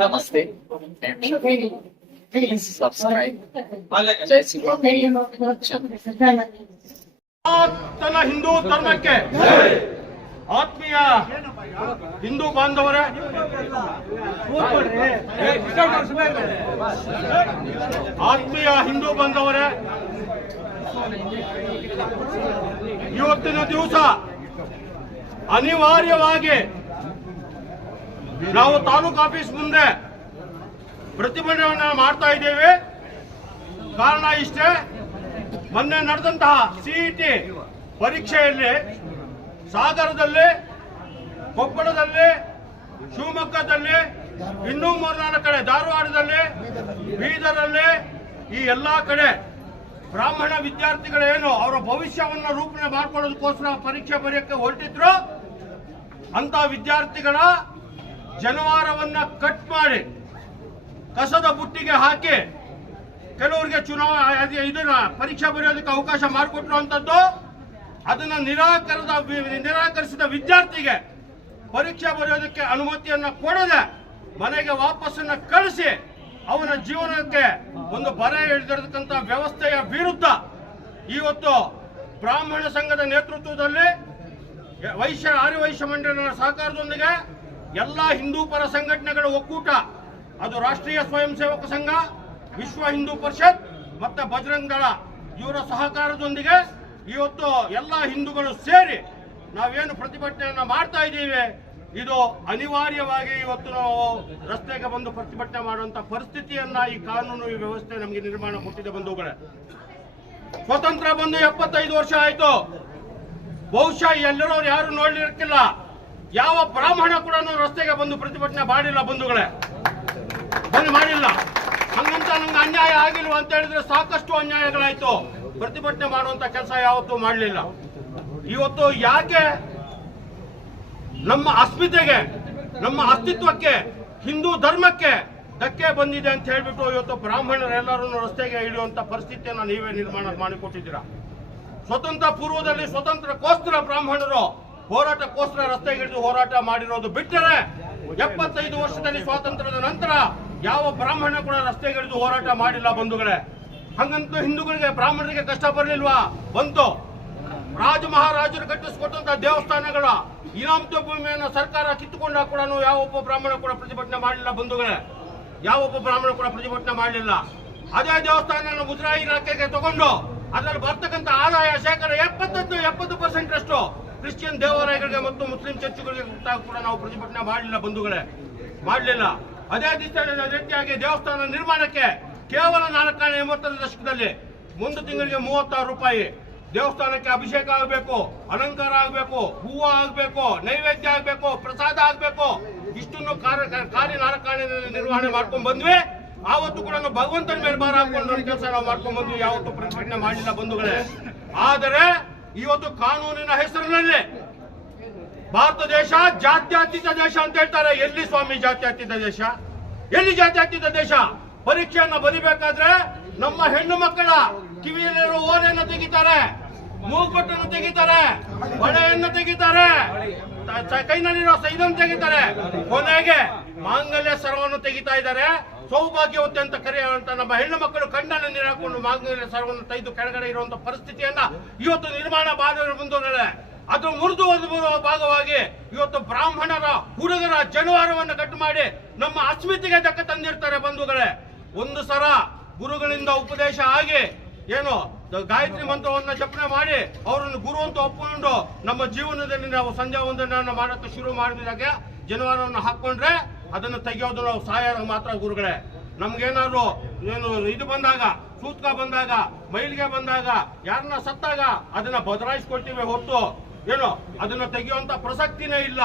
ನಮಸ್ತೆ ಹಿಂದೂ ಧರ್ಮಕ್ಕೆ ಆತ್ಮೀಯ ಹಿಂದೂ ಬಾಂಧವರೇ ಆತ್ಮೀಯ ಹಿಂದೂ ಬಾಂಧವರೇ ಇವತ್ತಿನ ದಿವಸ ಅನಿವಾರ್ಯವಾಗಿ ನಾವು ತಾಲೂಕು ಆಫೀಸ್ ಮುಂದೆ ಪ್ರತಿಭಟನೆ ಮಾಡ್ತಾ ಇದ್ದೇವೆ ಕಾರಣ ಇಷ್ಟೇ ಮೊನ್ನೆ ನಡೆದಂತಹ ಸಿಇಟಿ e ಪರೀಕ್ಷೆಯಲ್ಲಿ ಸಾಗರದಲ್ಲಿ ಕೊಪ್ಪಳದಲ್ಲಿ ಶಿವಮೊಗ್ಗದಲ್ಲಿ ಇನ್ನೂ ಮೂರ್ನಾಲ್ಕು ಕಡೆ ಧಾರವಾಡದಲ್ಲಿ ಬೀದರಲ್ಲಿ ಈ ಎಲ್ಲ ಕಡೆ ಬ್ರಾಹ್ಮಣ ವಿದ್ಯಾರ್ಥಿಗಳೇನು ಅವರ ಭವಿಷ್ಯವನ್ನು ರೂಪಣೆ ಮಾಡಿಕೊಳ್ಳೋದಕ್ಕೋಸ್ಕರ ಪರೀಕ್ಷೆ ಬರೆಯಕ್ಕೆ ಹೊರಟಿದ್ರು ಅಂತ ವಿದ್ಯಾರ್ಥಿಗಳ ಜನವಾರವನ್ನ ಕಟ್ ಮಾಡಿ ಕಸದ ಬುಟ್ಟಿಗೆ ಹಾಕಿ ಕೆಲವರಿಗೆ ಚುನಾವಣೆ ಇದನ್ನ ಪರೀಕ್ಷೆ ಬರೆಯೋದಕ್ಕೆ ಅವಕಾಶ ಮಾಡಿಕೊಟ್ಟಿರುವಂಥದ್ದು ಅದನ್ನ ನಿರಾಕರದ ನಿರಾಕರಿಸಿದ ವಿದ್ಯಾರ್ಥಿಗೆ ಪರೀಕ್ಷೆ ಬರೆಯೋದಕ್ಕೆ ಅನುಮತಿಯನ್ನು ಕೊಡದೆ ಮನೆಗೆ ವಾಪಸ್ಸನ್ನು ಕಳಿಸಿ ಅವನ ಜೀವನಕ್ಕೆ ಒಂದು ಬರೆ ಹಿಡಿದಿರತಕ್ಕಂಥ ವ್ಯವಸ್ಥೆಯ ವಿರುದ್ಧ ಇವತ್ತು ಬ್ರಾಹ್ಮಣ ಸಂಘದ ನೇತೃತ್ವದಲ್ಲಿ ವೈಶ್ಯ ಆರ್ಯವೈಶ್ಯ ಮಂಡಳಿಯ ಸಹಕಾರದೊಂದಿಗೆ ಎಲ್ಲ ಹಿಂದೂ ಪರ ಸಂಘಟನೆಗಳ ಒಕ್ಕೂಟ ಅದು ರಾಷ್ಟ್ರೀಯ ಸ್ವಯಂ ಸೇವಕ ಸಂಘ ವಿಶ್ವ ಹಿಂದೂ ಪರಿಷತ್ ಮತ್ತು ಬಜರಂಗ್ ದಳ ಇವರ ಸಹಕಾರದೊಂದಿಗೆ ಇವತ್ತು ಎಲ್ಲ ಹಿಂದೂಗಳು ಸೇರಿ ನಾವೇನು ಪ್ರತಿಭಟನೆಯನ್ನು ಮಾಡ್ತಾ ಇದ್ದೀವಿ ಇದು ಅನಿವಾರ್ಯವಾಗಿ ಇವತ್ತು ನಾವು ರಸ್ತೆಗೆ ಬಂದು ಪ್ರತಿಭಟನೆ ಮಾಡುವಂಥ ಪರಿಸ್ಥಿತಿಯನ್ನ ಈ ಕಾನೂನು ಈ ವ್ಯವಸ್ಥೆ ನಮಗೆ ನಿರ್ಮಾಣ ಕೊಟ್ಟಿದೆ ಬಂಧುಗಳೇ ಸ್ವತಂತ್ರ ಬಂದು ಎಪ್ಪತ್ತೈದು ವರ್ಷ ಆಯಿತು ಬಹುಶಃ ಎಲ್ಲರೂ ಯಾರು ನೋಡಲಿರ್ತಿಲ್ಲ ಯಾವ ಬ್ರಾಹ್ಮಣ ಕೂಡ ರಸ್ತೆಗೆ ಬಂದು ಪ್ರತಿಭಟನೆ ಮಾಡಿಲ್ಲ ಬಂಧುಗಳೇ ಬಂದು ಮಾಡಿಲ್ಲ ಹಂಗಂತ ನಂಗೆ ಅನ್ಯಾಯ ಆಗಿಲ್ವಾ ಅಂತ ಹೇಳಿದ್ರೆ ಸಾಕಷ್ಟು ಅನ್ಯಾಯಗಳಾಯ್ತು ಪ್ರತಿಭಟನೆ ಮಾಡುವಂತ ಕೆಲಸ ಯಾವತ್ತೂ ಮಾಡಲಿಲ್ಲ ಇವತ್ತು ಯಾಕೆ ನಮ್ಮ ಅಸ್ಮಿತೆಗೆ ನಮ್ಮ ಅಸ್ತಿತ್ವಕ್ಕೆ ಹಿಂದೂ ಧರ್ಮಕ್ಕೆ ಧಕ್ಕೆ ಬಂದಿದೆ ಅಂತ ಹೇಳ್ಬಿಟ್ಟು ಇವತ್ತು ಬ್ರಾಹ್ಮಣರೆಲ್ಲರೂ ರಸ್ತೆಗೆ ಇಳಿಯುವಂತ ಪರಿಸ್ಥಿತಿಯನ್ನು ನೀವೇ ನಿರ್ಮಾಣ ಮಾಡಿಕೊಟ್ಟಿದ್ದೀರಾ ಸ್ವತಂತ್ರ ಪೂರ್ವದಲ್ಲಿ ಸ್ವತಂತ್ರಕ್ಕೋಸ್ಕರ ಬ್ರಾಹ್ಮಣರು ಹೋರಾಟಕ್ಕೋಸ್ಕರ ರಸ್ತೆಗಿಳಿದು ಹೋರಾಟ ಮಾಡಿರೋದು ಬಿಟ್ಟರೆ ಎಪ್ಪತ್ತೈದು ವರ್ಷದಲ್ಲಿ ಸ್ವಾತಂತ್ರ್ಯದ ನಂತರ ಯಾವ ಬ್ರಾಹ್ಮಣ ಕೂಡ ರಸ್ತೆಗಿಳಿದು ಹೋರಾಟ ಮಾಡಿಲ್ಲ ಬಂಧುಗಳೇ ಹಂಗಂತೂ ಹಿಂದೂಗಳಿಗೆ ಬ್ರಾಹ್ಮಣರಿಗೆ ಕಷ್ಟ ಬರಲಿಲ್ವಾ ಬಂತು ರಾಜ ಮಹಾರಾಜರು ಕಟ್ಟಿಸಿಕೊಟ್ಟಂತ ದೇವಸ್ಥಾನಗಳ ಇನಾಮತ ಭೂಮಿಯನ್ನು ಸರ್ಕಾರ ಕಿತ್ತುಕೊಂಡ ಕೂಡ ಒಬ್ಬ ಬ್ರಾಹ್ಮಣ ಕೂಡ ಪ್ರತಿಭಟನೆ ಮಾಡಲಿಲ್ಲ ಬಂಧುಗಳೇ ಯಾವ ಒಬ್ಬ ಬ್ರಾಹ್ಮಣ ಕೂಡ ಪ್ರತಿಭಟನೆ ಮಾಡಲಿಲ್ಲ ಅದೇ ದೇವಸ್ಥಾನ ಮುಜರಾಯಿ ಇಲಾಖೆಗೆ ತಗೊಂಡು ಅದರಲ್ಲಿ ಬರ್ತಕ್ಕಂಥ ಆದಾಯ ಶೇಕಡ ಎಪ್ಪತ್ತೈದು ಎಪ್ಪತ್ತು ಪರ್ಸೆಂಟ್ ಅಷ್ಟು ಕ್ರಿಶ್ಚಿಯನ್ ದೇವಾಲಯಗಳಿಗೆ ಮತ್ತು ಮುಸ್ಲಿಂ ಚರ್ಚ್ಗಳಿಗೆ ಕೂಡ ನಾವು ಪ್ರತಿಭಟನೆ ಮಾಡಲಿಲ್ಲ ಬಂಧುಗಳೇ ಮಾಡಲಿಲ್ಲ ಅದೇ ರೀತಿಯಾಗಿ ದೇವಸ್ಥಾನ ನಿರ್ಮಾಣಕ್ಕೆ ಕೇವಲ ನಾಲ್ಕನೇ ಎಂಬತ್ತರ ದಶಕದಲ್ಲಿ ಒಂದು ತಿಂಗಳಿಗೆ ಮೂವತ್ತಾರು ರೂಪಾಯಿ ದೇವಸ್ಥಾನಕ್ಕೆ ಅಭಿಷೇಕ ಆಗಬೇಕು ಅಲಂಕಾರ ಆಗಬೇಕು ಹೂವು ಆಗಬೇಕು ನೈವೇದ್ಯ ಆಗಬೇಕು ಪ್ರಸಾದ ಆಗಬೇಕು ಇಷ್ಟನ್ನು ಕಾರ್ಯ ಕಾರ್ಯ ನಾಲ್ಕಾಣೆ ನಿರ್ವಹಣೆ ಮಾಡ್ಕೊಂಡು ಬಂದ್ವಿ ಆವತ್ತು ಕೂಡ ಭಗವಂತನ ಮೇಲೆ ಭಾರ ಹಾಕೊಂಡು ಕೆಲಸ ನಾವು ಮಾಡ್ಕೊಂಡು ಬಂದ್ವಿ ಯಾವತ್ತು ಪ್ರತಿಭಟನೆ ಮಾಡಲಿಲ್ಲ ಬಂಧುಗಳೇ ಆದರೆ ಇವತ್ತು ಕಾನೂನಿನ ಹೆಸರಿನಲ್ಲೇ ಭಾರತ ದೇಶ ಜಾತ್ಯತೀತ ದೇಶ ಅಂತ ಹೇಳ್ತಾರೆ ಎಲ್ಲಿ ಸ್ವಾಮಿ ಜಾತ್ಯತೀತ ದೇಶ ಎಲ್ಲಿ ಜಾತ್ಯತೀತ ದೇಶ ಪರೀಕ್ಷೆಯನ್ನು ಬರಿಬೇಕಾದ್ರೆ ನಮ್ಮ ಹೆಣ್ಣು ಮಕ್ಕಳ ಕಿವಿಯಲ್ಲಿರುವ ಓದೆಯನ್ನು ತೆಗಿತಾರೆ ಮೂಗುಟ್ಟನ್ನು ತೆಗಿತಾರೆ ಬಳೆಯನ್ನು ತೆಗಿತಾರೆ ಕೈನಲ್ಲಿರೋ ಸೈದನ್ನು ತೆಗಿತಾರೆ ಕೊನೆಗೆ ಮಾಂಗಲ್ಯ ಸರವನ್ನು ತೆಗಿತಾ ಇದ್ದಾರೆ ಸೌಭಾಗ್ಯವತಿ ಅಂತ ಕರೆಯುವಂತ ನಮ್ಮ ಹೆಣ್ಣು ಮಕ್ಕಳು ಕಣ್ಣನ್ನು ನೀರಾಕೊಂಡು ಮಾಂಗಲ್ಯ ಸರವನ್ನು ತೆಗೆದು ಕೆಳಗಡೆ ಇರುವಂತಹ ಪರಿಸ್ಥಿತಿಯನ್ನ ಇವತ್ತು ನಿರ್ಮಾಣ ಭಾಗದಲ್ಲಿ ಮುಂದುವರೆದಿದೆ ಅದು ಮುರಿದು ಬರುವ ಭಾಗವಾಗಿ ಇವತ್ತು ಬ್ರಾಹ್ಮಣರ ಹುಡುಗರ ಜನವಾರವನ್ನು ಕಟ್ಟು ಮಾಡಿ ನಮ್ಮ ಅಸ್ಮಿತಿಗೆ ಧಕ್ಕೆ ತಂದಿರ್ತಾರೆ ಬಂಧುಗಳೇ ಒಂದು ಸರ ಗುರುಗಳಿಂದ ಉಪದೇಶ ಆಗಿ ಏನು ಗಾಯತ್ರಿ ಮಂತ್ರವನ್ನ ಜಪನೆ ಮಾಡಿ ಅವರನ್ನು ಗುರು ಅಂತ ಒಪ್ಪಿಕೊಂಡು ನಮ್ಮ ಜೀವನದಲ್ಲಿ ನಾವು ಸಂಧ್ಯಾ ವಂದನೆಯನ್ನು ಮಾಡೋಕ್ಕೆ ಶುರು ಮಾಡಿದಾಗ ಜನವಾರವನ್ನು ಹಾಕೊಂಡ್ರೆ ಅದನ್ನು ತೆಗೆಯೋದು ನಾವು ಸಹಾಯ ಮಾತ್ರ ಗುರುಗಳೇ ನಮ್ಗೇನಾದ್ರು ಏನು ಇದು ಬಂದಾಗ ಸೂತ್ಕ ಬಂದಾಗ ಮೈಲಿಗೆ ಬಂದಾಗ ಯಾರನ್ನ ಸತ್ತಾಗ ಅದನ್ನ ಬದಲಾಯಿಸ್ಕೊಳ್ತೀವಿ ಹೊರತು ಏನು ಅದನ್ನ ತೆಗೆಯುವಂತ ಪ್ರಸಕ್ತಿನೇ ಇಲ್ಲ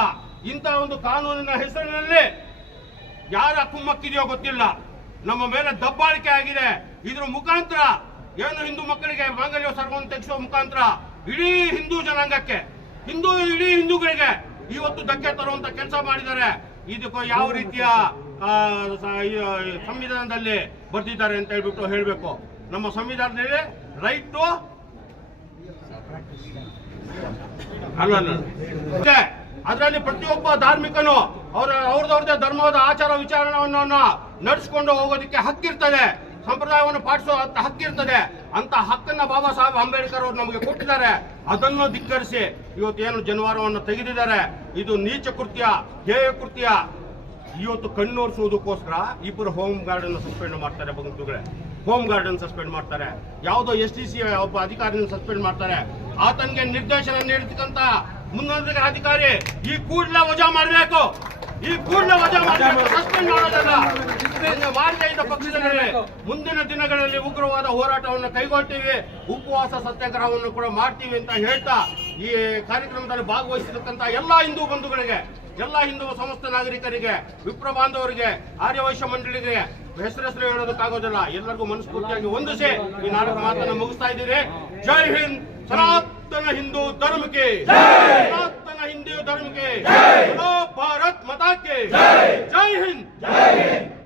ಇಂಥ ಒಂದು ಕಾನೂನಿನ ಹೆಸರಿನಲ್ಲಿ ಯಾರ ಕುಮ್ಮಕ್ಕಿದೆಯೋ ಗೊತ್ತಿಲ್ಲ ನಮ್ಮ ಮೇಲೆ ದಬ್ಬಾಳಿಕೆ ಆಗಿದೆ ಇದ್ರ ಮುಖಾಂತರ ಏನು ಹಿಂದೂ ಮಕ್ಕಳಿಗೆ ಮಾಂಗಲ್ಯ ಸರ್ವವನ್ನು ತೆಗೆಸುವ ಮುಖಾಂತರ ಇಡೀ ಹಿಂದೂ ಜನಾಂಗಕ್ಕೆ ಹಿಂದೂ ಇಡೀ ಹಿಂದೂಗಳಿಗೆ ಇವತ್ತು ಧಕ್ಕೆ ತರುವಂತ ಕೆಲಸ ಮಾಡಿದ್ದಾರೆ ಇದಕ್ಕೂ ಯಾವ ರೀತಿಯ ಸಂವಿಧಾನದಲ್ಲಿ ಬರ್ತಿದ್ದಾರೆ ಅಂತ ಹೇಳ್ಬಿಟ್ಟು ಹೇಳಬೇಕು ನಮ್ಮ ಸಂವಿಧಾನದಲ್ಲಿ ರೈಟ್ ಟು ಅದರಲ್ಲಿ ಪ್ರತಿಯೊಬ್ಬ ಧಾರ್ಮಿಕನು ಅವರ ಅವ್ರದವ್ರದೇ ಧರ್ಮದ ಆಚಾರ ವಿಚಾರಣವನ್ನು ನಡೆಸ್ಕೊಂಡು ಹೋಗೋದಕ್ಕೆ ಹಕ್ಕಿರ್ತದೆ ಸಂಪ್ರದಾಯವನ್ನು ಪಾಠಿಸುವ ಹಕ್ಕಿರ್ತದೆ ಅಂತ ಹಕ್ಕನ್ನ ಬಾಬಾ ಸಾಹೇಬ್ ಅಂಬೇಡ್ಕರ್ ಅವರು ನಮಗೆ ಕೊಟ್ಟಿದ್ದಾರೆ ಅದನ್ನು ಧಿಕ್ಕರಿಸಿ ಇವತ್ತೇನು ಜನವಾರವನ್ನು ತೆಗೆದಿದ್ದಾರೆ ಇದು ನೀಚ ಕೃತ್ಯ ಹೇಯ ಕೃತ್ಯ ಇವತ್ತು ಕಣ್ಣೋರಿಸುವುದಕ್ಕೋಸ್ಕರ ಇಬ್ಬರು ಹೋಮ್ ಗಾರ್ಡನ್ ಸಸ್ಪೆಂಡ್ ಮಾಡ್ತಾರೆ ಬಂಧುಗಳೇ ಹೋಮ್ ಗಾರ್ಡನ್ ಸಸ್ಪೆಂಡ್ ಮಾಡ್ತಾರೆ ಯಾವುದೋ ಎಸ್ ಡಿ ಸಿ ಒಬ್ಬ ಅಧಿಕಾರಿನ ಸಸ್ಪೆಂಡ್ ಮಾಡ್ತಾರೆ ಆತನಿಗೆ ನಿರ್ದೇಶನ ನೀಡತಕ್ಕಂತ ಮುಂದಿನ ಅಧಿಕಾರಿ ಈ ಕೂಡಲೇ ವಜಾ ಮಾಡಬೇಕು ಈ ಪೂರ್ಣ ವಜಾ ಸಸ್ಪೆಂಡ್ ಮಾಡೋದಲ್ಲ ಮಾಡಿದ ಪಕ್ಷದಲ್ಲಿ ಮುಂದಿನ ದಿನಗಳಲ್ಲಿ ಉಗ್ರವಾದ ಹೋರಾಟವನ್ನು ಕೈಗೊಳ್ತೀವಿ ಉಪವಾಸ ಸತ್ಯಾಗ್ರಹವನ್ನು ಕೂಡ ಮಾಡ್ತೀವಿ ಅಂತ ಹೇಳ್ತಾ ಈ ಕಾರ್ಯಕ್ರಮದಲ್ಲಿ ಭಾಗವಹಿಸಿರ್ತಕ್ಕಂಥ ಎಲ್ಲಾ ಹಿಂದೂ ಬಂಧುಗಳಿಗೆ ಎಲ್ಲಾ ಹಿಂದೂ ಸಮಸ್ತ ನಾಗರಿಕರಿಗೆ ವಿಪ್ರ ಬಾಂಧವರಿಗೆ ಆರ್ಯವೈಶ್ಯ ಮಂಡಳಿಗೆ ಹೆಸರು ಹೆಸರು ಹೇಳೋದಕ್ಕಾಗೋದಿಲ್ಲ ಎಲ್ಲರಿಗೂ ಮನಸ್ಫೂರ್ತಿಯಾಗಿ ಹೊಂದಿಸಿ ಈ ನಾಲ್ಕು ಮಾತನ್ನು ಮುಗಿಸ್ತಾ ಇದ್ದೀರಿ ಜೈ ಹಿಂದ್ ಸನಾತನ ಹಿಂದೂ ಧರ್ಮಕ್ಕೆ धर्म के जय भारत माता के जय हिंद जय हिंद